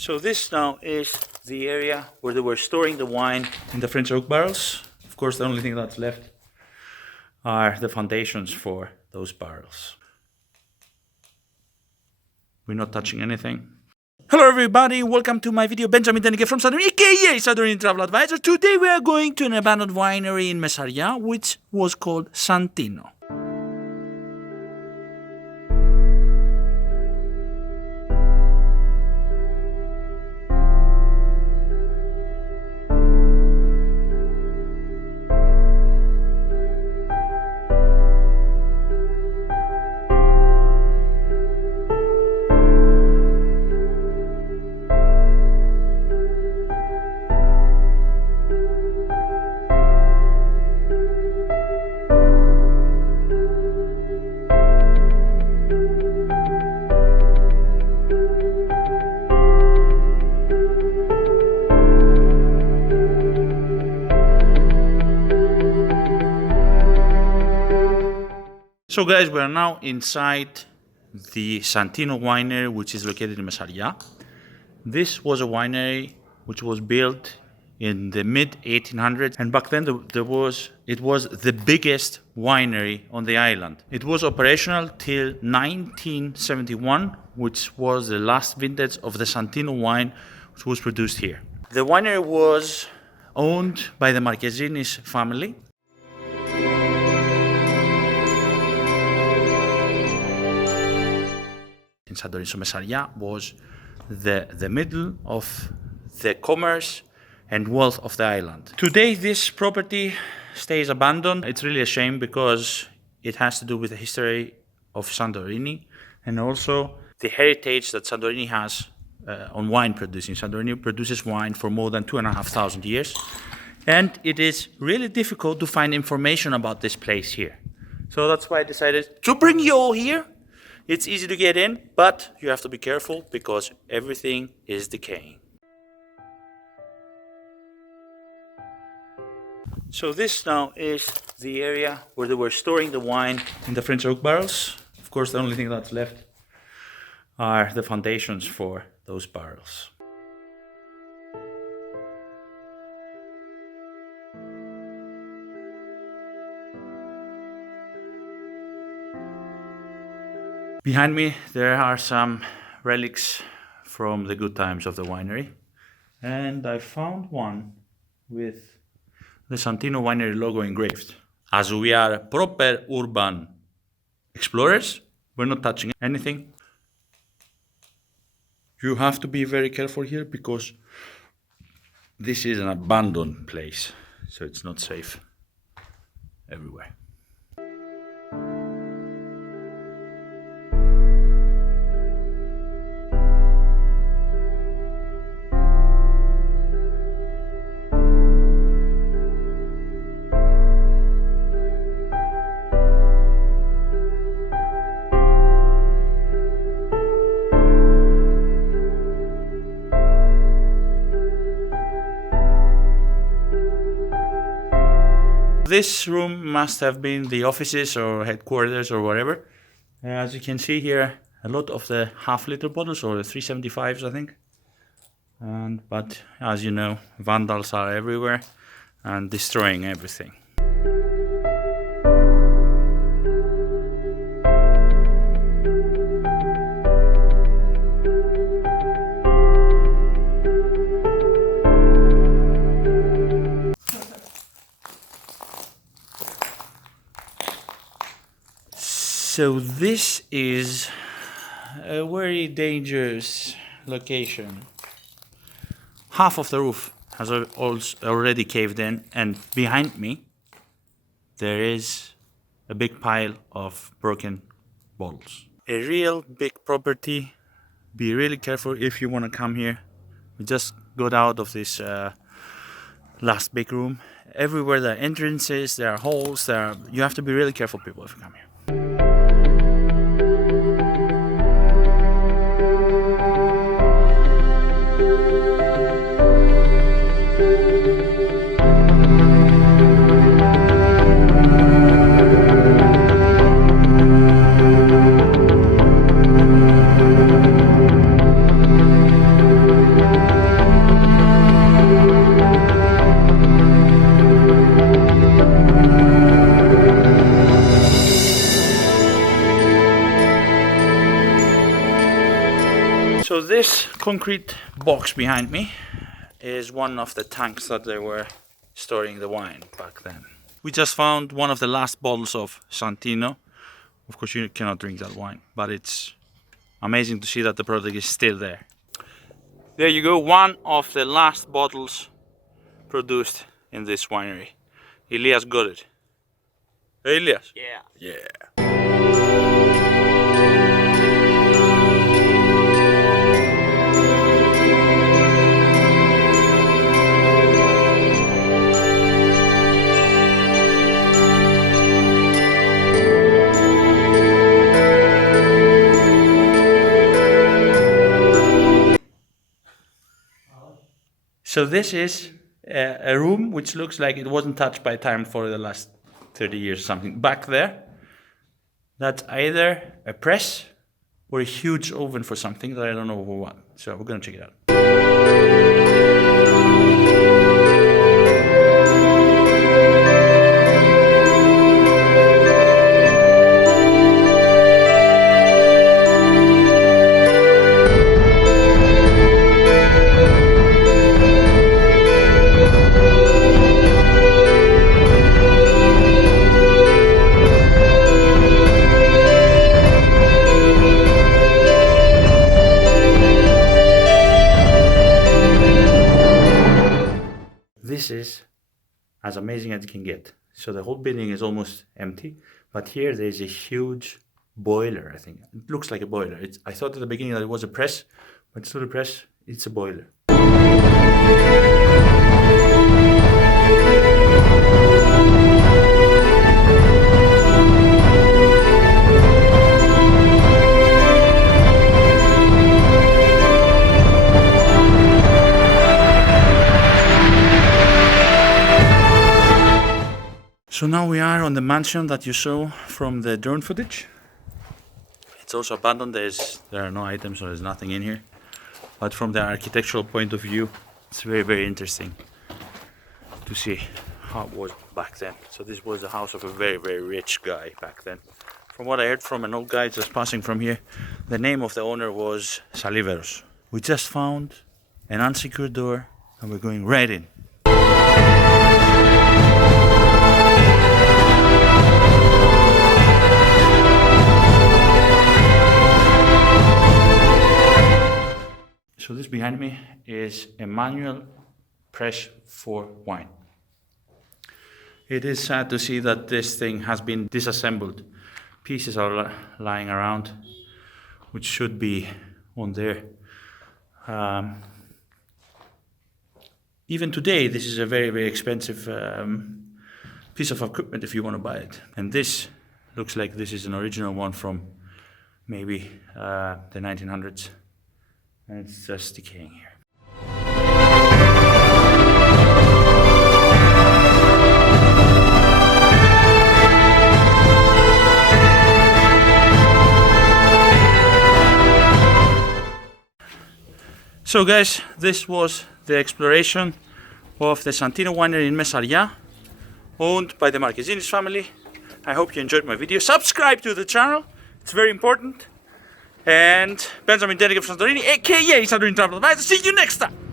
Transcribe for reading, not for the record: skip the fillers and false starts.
So this now is the area where they were storing the wine in the French oak barrels. Of course, the only thing that's left are the foundations for those barrels. We're not touching anything. Hello everybody, welcome to my video. Benjamin Denike from Santorini, aka Santorini Travel Advisor. Today we are going to an abandoned winery in Messaria, which was called Santino. So guys, we are now inside the Santino Winery, which is located in Messaria. This was a winery which was built in the mid-1800s, and back then it was the biggest winery on the island. It was operational till 1971, which was the last vintage of the Santino wine which was produced here. The winery was owned by the Marchesini's family. In Santorini, so Messaria was the middle of the commerce and wealth of the island. Today this property stays abandoned. It's really a shame because it has to do with the history of Santorini and also the heritage that Santorini has on wine producing. Santorini produces wine for more than 2,500 years, and it is really difficult to find information about this place here. So that's why I decided to bring you all here. It's easy to get in, but you have to be careful because everything is decaying. So this now is the area where they were storing the wine in the French oak barrels. Of course, the only thing that's left are the foundations for those barrels. Behind me there are some relics from the good times of the winery, and I found one with the Santino Winery logo engraved. As we are proper urban explorers, we're not touching anything. You have to be very careful here because this is an abandoned place, so it's not safe everywhere. This room must have been the offices or headquarters or whatever. As you can see here, a lot of the half-liter bottles or the 375s, I think. But as you know, vandals are everywhere and destroying everything. So this is a very dangerous location. Half of the roof has already caved in, and behind me there is a big pile of broken bottles. A real big property. Be really careful if you want to come here. We just got out of this last big room. Everywhere there are entrances, there are holes, you have to be really careful, people, if you come here. This concrete box behind me is one of the tanks that they were storing the wine back then. We just found one of the last bottles of Santino. Of course you cannot drink that wine, but it's amazing to see that the product is still there. There you go, one of the last bottles produced in this winery. Helias got it. Hey, Helias? Yeah. Yeah. So this is a room which looks like it wasn't touched by time for the last 30 years or something. Back there, that's either a press or a huge oven for something that I don't know for what. So we're gonna check it out. This is as amazing as it can get. So the whole building is almost empty, but here there's a huge boiler, I think. It looks like a boiler. I thought at the beginning that it was a press, but it's not a press, it's a boiler. So now we are on the mansion that you saw from the drone footage. It's also abandoned, there are no items, so there's nothing in here. But from the architectural point of view, it's very, very interesting to see how it was back then. So this was the house of a very, very rich guy back then. From what I heard from an old guy just passing from here, the name of the owner was Saliveros. We just found an unsecured door and we're going right in. So this behind me is a manual press for wine. It is sad to see that this thing has been disassembled. Pieces are lying around, which should be on there. Even today, this is a very, very expensive piece of equipment if you want to buy it. And this looks like this is an original one from maybe the 1900s. And it's just decaying here. So guys, this was the exploration of the Santino Winery in Messaria, owned by the Marquezines family. I hope you enjoyed my video. Subscribe to the channel, it's very important. And Benjamin Delegate from Santorini, aka Santorini Travel Advisor. See you next time!